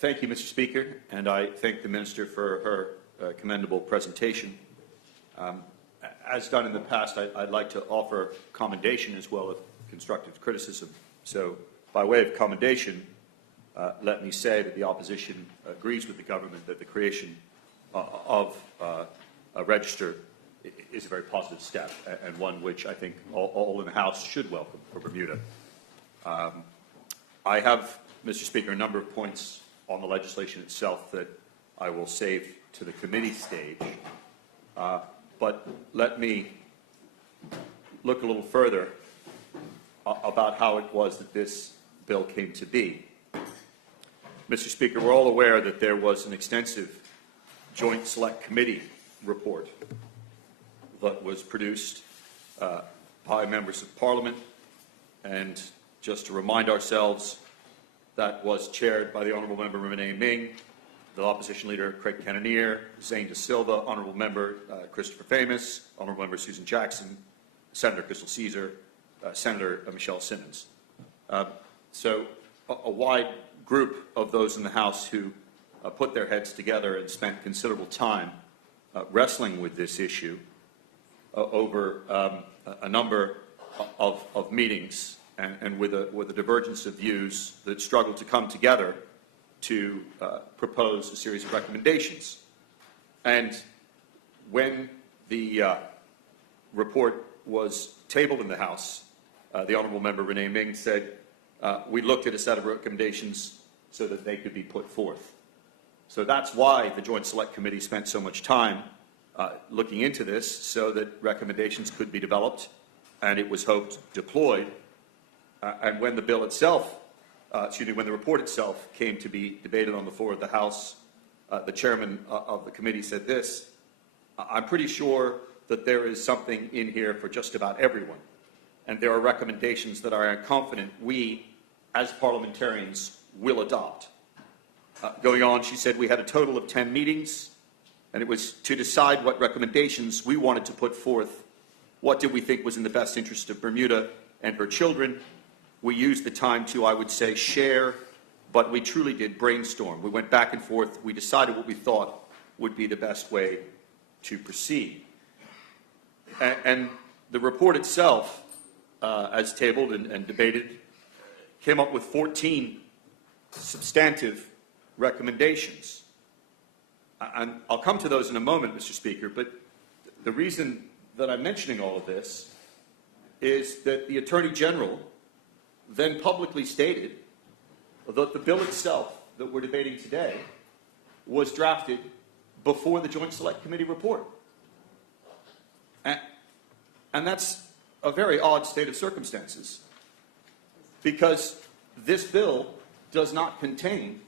Thank you, Mr. Speaker, and I thank the Minister for her commendable presentation. As done in the past, I'd like to offer commendation as well as constructive criticism. So, by way of commendation, let me say that the opposition agrees with the government that the creation of a register is a very positive step, and one which I think all in the House should welcome for Bermuda. I have, Mr. Speaker, a number of points on the legislation itself that I will save to the committee stage. But let me look a little further about how it was that this bill came to be. Mr. Speaker, we're all aware that there was an extensive Joint Select Committee report that was produced by members of Parliament, and just to remind ourselves, that was chaired by the Honourable Member Renee Ming, the Opposition Leader Craig Cannonier, Zane De Silva, Honourable Member Christopher Famous, Honourable Member Susan Jackson, Senator Crystal Caesar, Senator Michelle Simmons. So a wide group of those in the House who put their heads together and spent considerable time wrestling with this issue over a number of meetings and with a divergence of views that struggled to come together to propose a series of recommendations. And when the report was tabled in the House, the Honourable Member Renee Ming said, we looked at a set of recommendations so that they could be put forth. So that's why the Joint Select Committee spent so much time looking into this, so that recommendations could be developed and it was hoped deployed. And when the bill itself, when the report itself came to be debated on the floor of the House, the chairman of the committee said this: I'm pretty sure that there is something in here for just about everyone. And there are recommendations that I am confident we, as parliamentarians, will adopt. Going on, she said we had a total of 10 meetings, and it was to decide what recommendations we wanted to put forth. What did we think was in the best interest of Bermuda and her children? We used the time to, I would say, share, but we truly did brainstorm. We went back and forth. We decided what we thought would be the best way to proceed. And the report itself, as tabled and debated, came up with 14 substantive recommendations. And I'll come to those in a moment, Mr. Speaker, but the reason that I'm mentioning all of this is that the Attorney General then publicly stated that the bill itself that we're debating today was drafted before the Joint Select Committee report. And that's a very odd state of circumstances, because this bill does not contain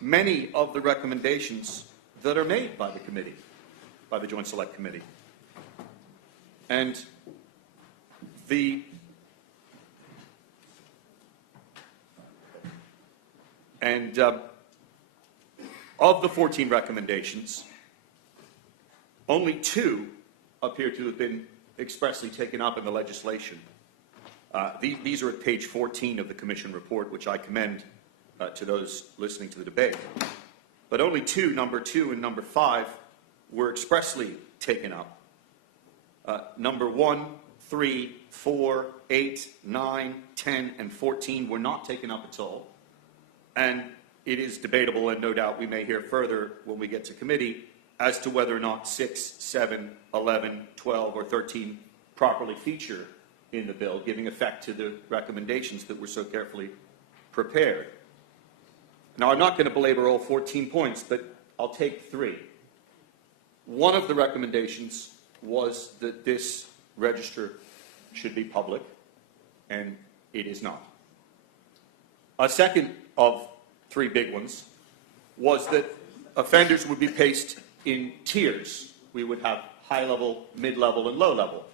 many of the recommendations that are made by the committee, by the Joint Select Committee. And of the 14 recommendations, only 2 appear to have been expressly taken up in the legislation. These are at page 14 of the Commission report, which I commend to those listening to the debate. But only 2, number 2 and number 5, were expressly taken up. Number 1, 3, 4, 8, 9, 10, and 14 were not taken up at all. And it is debatable, and no doubt we may hear further when we get to committee, as to whether or not 6, 7, 11, 12, or 13 properly feature in the bill, giving effect to the recommendations that were so carefully prepared. Now, I'm not going to belabor all 14 points, but I'll take 3. One of the recommendations was that this register should be public, and it is not. A second of 3 big ones was that offenders would be placed in tiers. We would have high level, mid-level, and low level.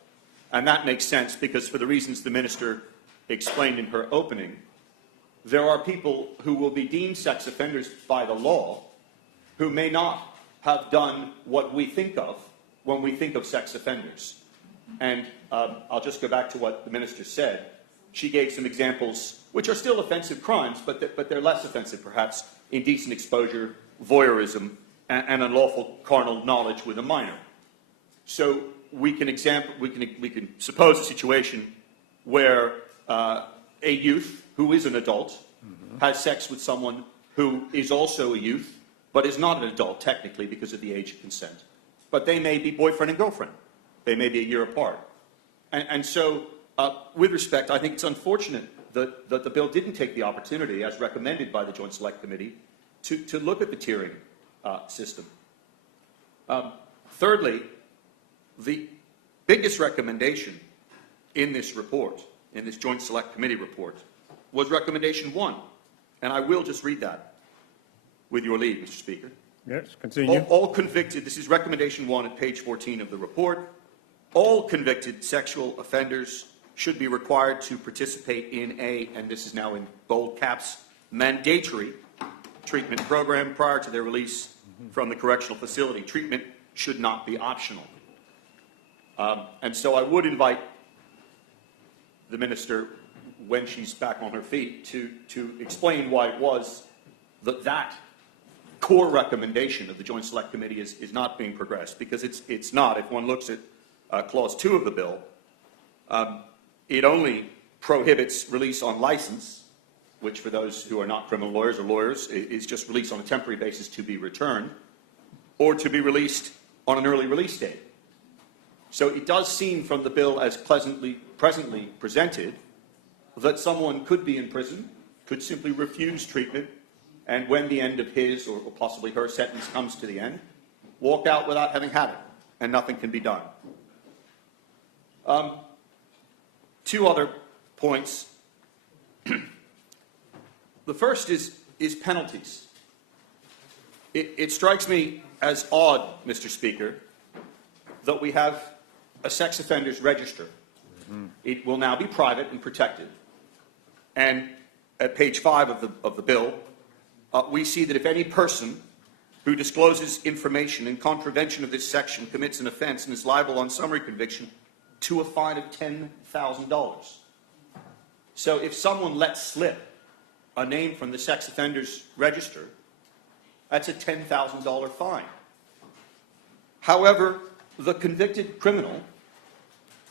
And that makes sense because, for the reasons the Minister explained in her opening, there are people who will be deemed sex offenders by the law who may not have done what we think of when we think of sex offenders. And I'll just go back to what the Minister said. She gave some examples, which are still offensive crimes, but they're less offensive, perhaps, indecent exposure, voyeurism, and unlawful carnal knowledge with a minor. So we can suppose a situation where a youth who is an adult has sex with someone who is also a youth, but is not an adult technically because of the age of consent. But they may be boyfriend and girlfriend. They may be a year apart. And so, with respect, I think it's unfortunate that the bill didn't take the opportunity, as recommended by the Joint Select Committee, to look at the tiering system. Thirdly, the biggest recommendation in this report, in this Joint Select Committee report, was recommendation 1. And I will just read that with your leave, Mr. Speaker. Yes, continue. All convicted, this is recommendation 1 at page 14 of the report, all convicted sexual offenders should be required to participate in a, and this is now in bold caps, mandatory treatment program prior to their release from the correctional facility. Treatment should not be optional. And so I would invite the Minister, when she's back on her feet, to explain why it was that core recommendation of the Joint Select Committee is not being progressed, because it's not. If one looks at Clause 2 of the bill, it only prohibits release on license, which for those who are not criminal lawyers or lawyers is just release on a temporary basis to be returned, or to be released on an early release date. So it does seem from the bill as presently presented that someone could be in prison, could simply refuse treatment, and when the end of his or possibly her sentence comes to the end, walk out without having had it, and nothing can be done. 2 other points. The first is penalties. It strikes me as odd, Mr. Speaker, that we have a sex offenders register. It will now be private and protected. And at page 5 of the bill, we see that if any person who discloses information in contravention of this section commits an offence and is liable on summary conviction to a fine of $10,000. So if someone lets slip a name from the sex offenders register, that's a $10,000 fine. However, the convicted criminal,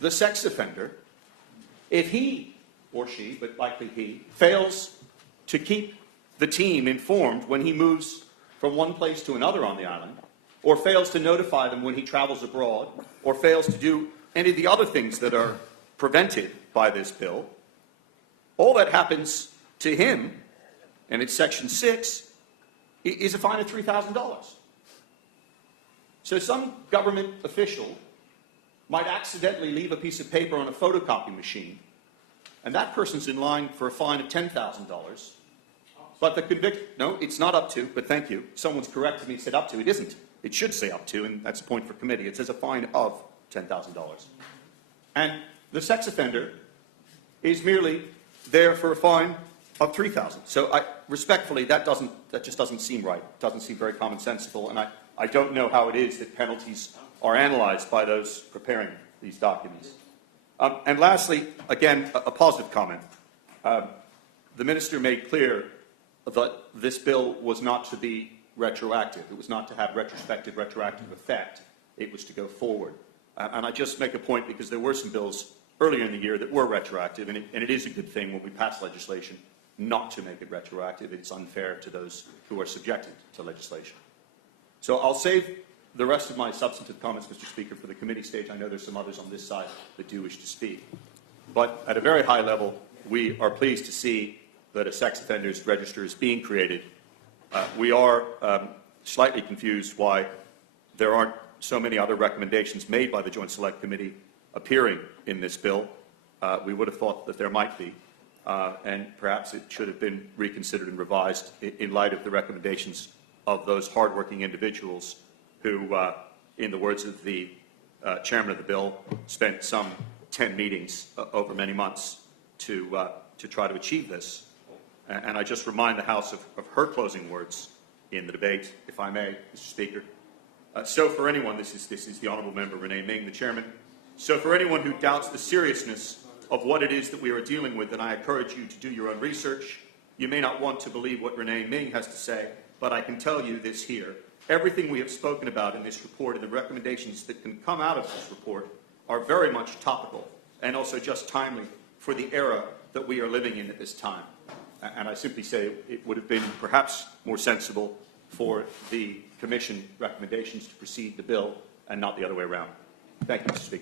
the sex offender, if he or she, but likely he, fails to keep the team informed when he moves from one place to another on the island, or fails to notify them when he travels abroad, or fails to do any of the other things that are prevented by this bill, all that happens to him, and it's Section 6, is a fine of $3,000. So some government official might accidentally leave a piece of paper on a photocopy machine, and that person's in line for a fine of $10,000. But the no, it's not up to, but thank you. Someone's corrected me, said up to. It isn't. It should say up to, and that's a point for committee. It says a fine of $10,000. And the sex offender is merely there for a fine of $3,000. So respectfully, that just doesn't seem right. It doesn't seem very commonsensical, and I don't know how it is that penalties are analyzed by those preparing these documents. And lastly, again, a positive comment. The Minister made clear that this bill was not to be retroactive. It was not to have retrospective, retroactive effect. It was to go forward. And I just make a point because there were some bills earlier in the year that were retroactive, and it is a good thing when we pass legislation not to make it retroactive. It's unfair to those who are subjected to legislation. So I'll save the rest of my substantive comments, Mr. Speaker, for the committee stage. I know there's some others on this side that do wish to speak. But at a very high level, we are pleased to see that a sex offenders register is being created. We are slightly confused why there aren't so many other recommendations made by the Joint Select Committee appearing in this bill. We would have thought that there might be, and perhaps it should have been reconsidered and revised in light of the recommendations of those hardworking individuals who, in the words of the chairman of the bill, spent some 10 meetings over many months to try to achieve this. And I just remind the House of her closing words in the debate, if I may, Mr. Speaker. So for anyone, this is the Honourable Member Renee Ming, the Chairman. So for anyone who doubts the seriousness of what it is that we are dealing with, then I encourage you to do your own research, You may not want to believe what Renee Ming has to say, but I can tell you this here. Everything we have spoken about in this report and the recommendations that can come out of this report are very much topical and also just timely for the era that we are living in at this time. And I simply say it would have been perhaps more sensible for the Commission recommendations to precede the bill and not the other way around. Thank you, Mr. Speaker.